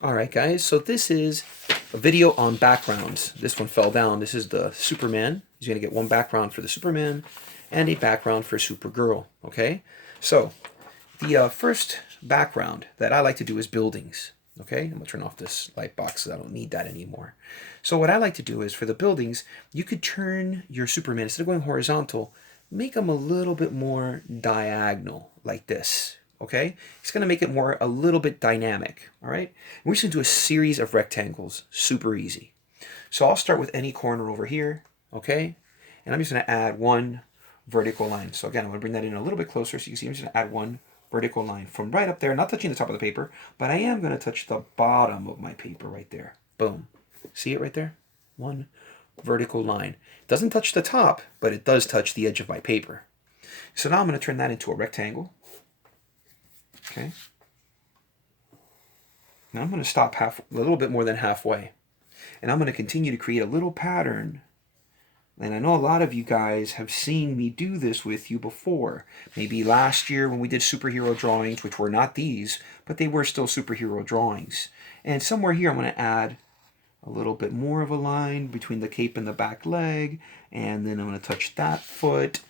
Alright guys, so this is a video on backgrounds. This one fell down. This is the Superman. He's going to get one background for the Superman and a background for Supergirl. Okay, so the first background that I like to do is buildings. Okay, I'm going to turn off this light box because I don't need that anymore. So what I like to do is for the buildings, you could turn your Superman, instead of going horizontal, make them a little bit more diagonal like this. Okay, it's going to make it more a little bit dynamic. All right, and we're just going to do a series of rectangles, super easy. So I'll start with any corner over here. Okay, and I'm just going to add one vertical line. So again, I'm going to bring that in a little bit closer so you can see I'm just going to add one vertical line from right up there, not touching the top of the paper, but I am going to touch the bottom of my paper right there. Boom. See it right there? One vertical line. It doesn't touch the top, but it does touch the edge of my paper. So now I'm going to turn that into a rectangle. Okay. Now I'm going to stop a little bit more than halfway. And I'm going to continue to create a little pattern. And I know a lot of you guys have seen me do this with you before. Maybe last year when we did superhero drawings, which were not these, but they were still superhero drawings. And somewhere here I'm going to add a little bit more of a line between the cape and the back leg. And then I'm going to touch that foot.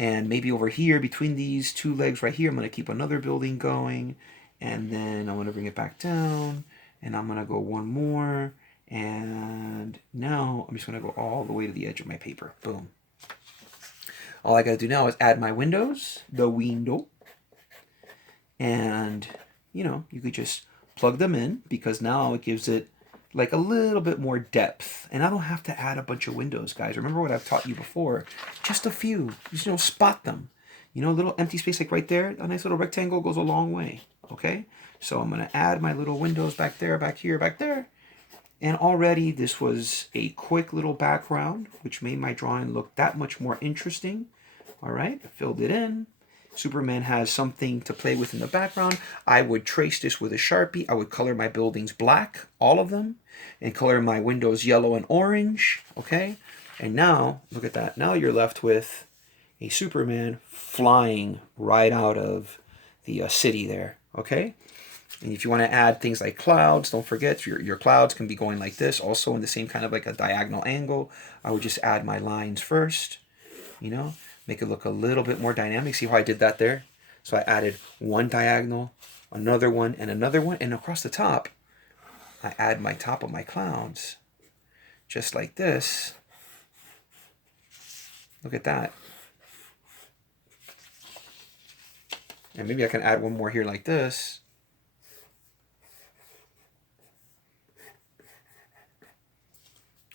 And maybe over here, between these two legs right here, I'm going to keep another building going. And then I'm going to bring it back down. And I'm going to go one more. And now I'm just going to go all the way to the edge of my paper. Boom. All I got to do now is add my windows. The window. And, you could just plug them in because now it gives it like a little bit more depth. And I don't have to add a bunch of windows, guys. Remember what I've taught you before? Just a few. Just, spot them. A little empty space like right there. A nice little rectangle goes a long way. Okay? So I'm going to add my little windows back there, back here, back there. And already this was a quick little background, which made my drawing look that much more interesting. All right, I filled it in. Superman has something to play with in the background. I would trace this with a Sharpie. I would color my buildings black, all of them, and color my windows yellow and orange, okay? And now, look at that. Now you're left with a Superman flying right out of the city there, okay? And if you want to add things like clouds, don't forget your clouds can be going like this, also in the same kind of like a diagonal angle. I would just add my lines first, make it look a little bit more dynamic. See how I did that there? So I added one diagonal, another one, and across the top, I add my top of my clouds, just like this. Look at that. And maybe I can add one more here like this.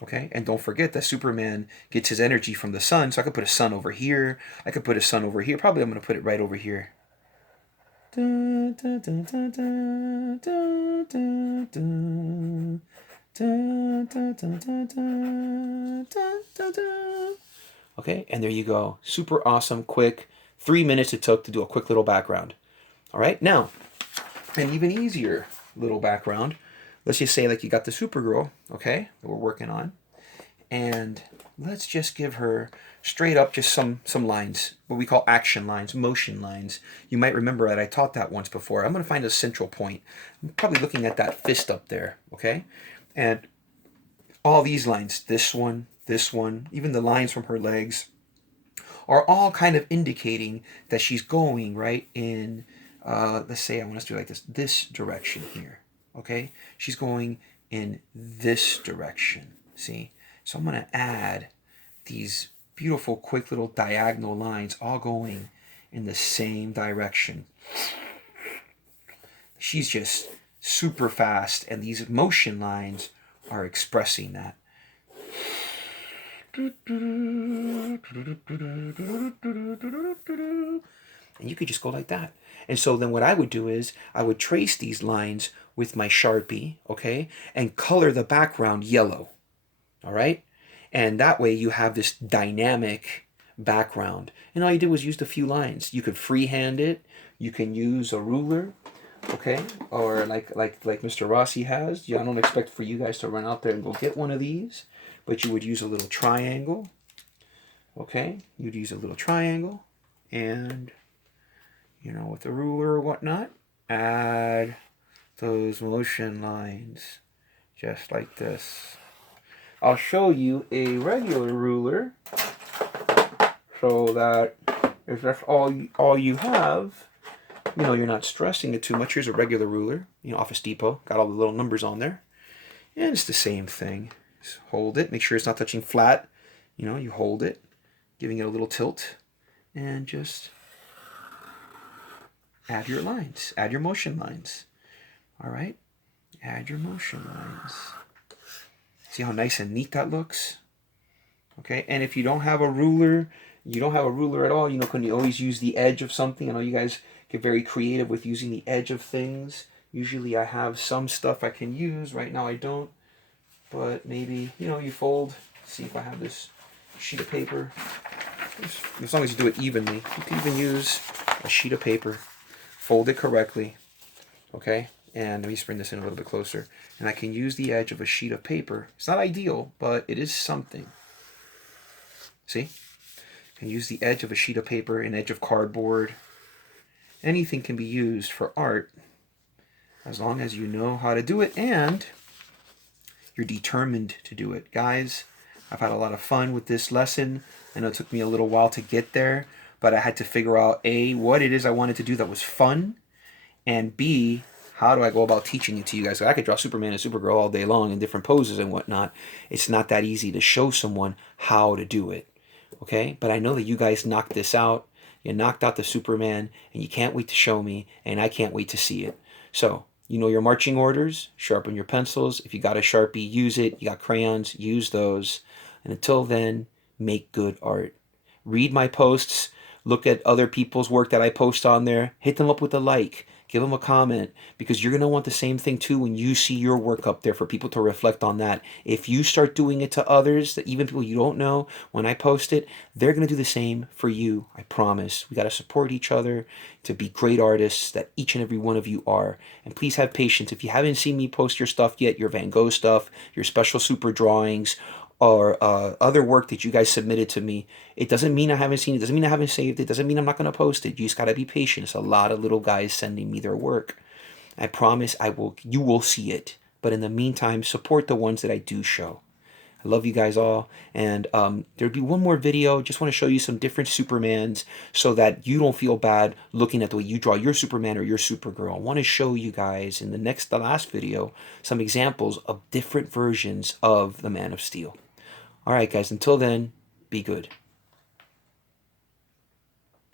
Okay, and don't forget that Superman gets his energy from the sun, so I could put a sun over here. I could put a sun over here. Probably I'm going to put it right over here. Okay, and there you go. Super awesome, quick. 3 minutes it took to do a quick little background. All right, now, an even easier little background. Let's just say like you got the Supergirl, okay, that we're working on. And let's just give her straight up just some lines, what we call action lines, motion lines. You might remember that I taught that once before. I'm going to find a central point. I'm probably looking at that fist up there, okay? And all these lines, this one, even the lines from her legs, are all kind of indicating that she's going, right, in, let's say I want us to do like this direction here, okay? She's going in this direction, see? So I'm going to add these beautiful, quick little diagonal lines all going in the same direction. She's just super fast, and these motion lines are expressing that. And you could just go like that. And so then what I would do is I would trace these lines with my Sharpie, okay, and color the background yellow. All right? And that way you have this dynamic background. And all you did was use a few lines. You could freehand it. You can use a ruler, okay? Or like Mr. Rossi has. I don't expect for you guys to run out there and go get one of these. But you would use a little triangle, okay? You'd use a little triangle. And, with a ruler or whatnot, add those motion lines, just like this. I'll show you a regular ruler, so that if that's all you have, you know, you're not stressing it too much. Here's a regular ruler, you know, Office Depot. Got all the little numbers on there. And it's the same thing. Just hold it. Make sure it's not touching flat. You know, you hold it, giving it a little tilt. And just add your lines. Add your motion lines. All right? Add your motion lines. See how nice and neat that looks? Okay, and if you don't have a ruler, you don't have a ruler at all, you know, can you always use the edge of something? I know you guys get very creative with using the edge of things. Usually I have some stuff I can use. Right now I don't. But maybe, you know, you fold. See if I have this sheet of paper. As long as you do it evenly. You can even use a sheet of paper. Fold it correctly. Okay? And let me just bring this in a little bit closer. And I can use the edge of a sheet of paper. It's not ideal, but it is something. See? I can use the edge of a sheet of paper, an edge of cardboard. Anything can be used for art as long as you know how to do it and you're determined to do it. Guys, I've had a lot of fun with this lesson. I know it took me a little while to get there, but I had to figure out A, what it is I wanted to do that was fun, and B, how do I go about teaching it to you guys? I could draw Superman and Supergirl all day long in different poses and whatnot. It's not that easy to show someone how to do it. Okay? But I know that you guys knocked this out. You knocked out the Superman, and you can't wait to show me, and I can't wait to see it. So, you know your marching orders. Sharpen your pencils. If you got a Sharpie, use it. You got crayons, use those. And until then, make good art. Read my posts. Look at other people's work that I post on there. Hit them up with a like. Give them a comment, because you're going to want the same thing too when you see your work up there for people to reflect on that. If you start doing it to others, that even people you don't know, when I post it, they're going to do the same for you. I promise. We got to support each other to be great artists that each and every one of you are. And please have patience. If you haven't seen me post your stuff yet, your Van Gogh stuff, your special super drawings, or other work that you guys submitted to me, it doesn't mean I haven't seen it. It doesn't mean I haven't saved it. It doesn't mean I'm not going to post it. You just got to be patient. It's a lot of little guys sending me their work. I promise you will see it. But in the meantime, support the ones that I do show. I love you guys all. And there'll be one more video. Just want to show you some different Supermans so that you don't feel bad looking at the way you draw your Superman or your Supergirl. I want to show you guys in the last video some examples of different versions of the Man of Steel. All right, guys, until then, be good.